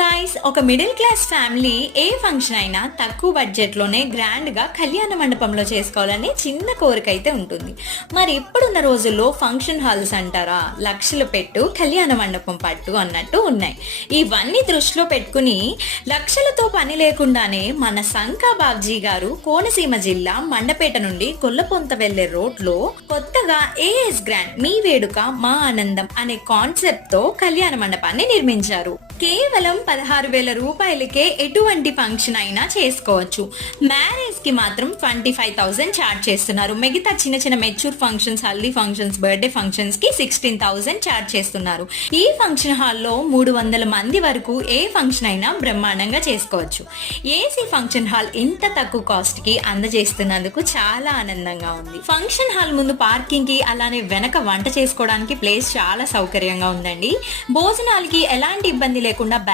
Guys, ఒక middle class family ఏ function అయినా తక్కువ బడ్జెట్ లోనే గ్రాండ్ గా కళ్యాణ మండపంలో చేసుకోవాలని చిన్న కోరిక అయితే ఉంటుంది. మరి ఇప్పుడున్న రోజుల్లో ఫంక్షన్ హాల్స్ అంటారా, లక్షలు పెట్టు కళ్యాణ మండపం పట్టు అన్నట్టు ఉన్నాయి. ఇవన్నీ దృష్టిలో పెట్టుకుని లక్షలతో పని లేకుండానే మన సంకా బాబ్జీ గారు కోనసీమ జిల్లా మండపేట నుండి గొల్లపొంత వెళ్లే రోడ్ లో కొత్తగా ఏఎస్ గ్రాండ్ మీ వేడుక మా ఆనందం అనే కాన్సెప్ట్ తో కళ్యాణ మండపాన్ని నిర్మించారు. కేవలం 16,000 రూపాయలకే ఎటువంటి ఫంక్షన్ అయినా చేసుకోవచ్చు. మ్యారేజ్ కి మాత్రం 25,000 చార్జ్ చేస్తున్నారు. మిగతా చిన్న చిన్న mature functions, haldi functions, birthday functions కి 16,000 చార్జ్ చేస్తున్నారు. ఈ ఫంక్షన్ హాల్లో 300 మంది వరకు ఏ ఫంక్షన్ అయినా బ్రహ్మాండంగా చేసుకోవచ్చు. ఏసీ ఫంక్షన్ హాల్ ఇంత తక్కువ కాస్ట్ కి అందజేస్తున్నందుకు చాలా ఆనందంగా ఉంది. ఫంక్షన్ హాల్ ముందు పార్కింగ్ కి, అలానే వెనక వంట చేసుకోవడానికి ప్లేస్ చాలా సౌకర్యంగా ఉందండి. భోజనాలకి ఎలాంటి ఇబ్బంది లేకుండా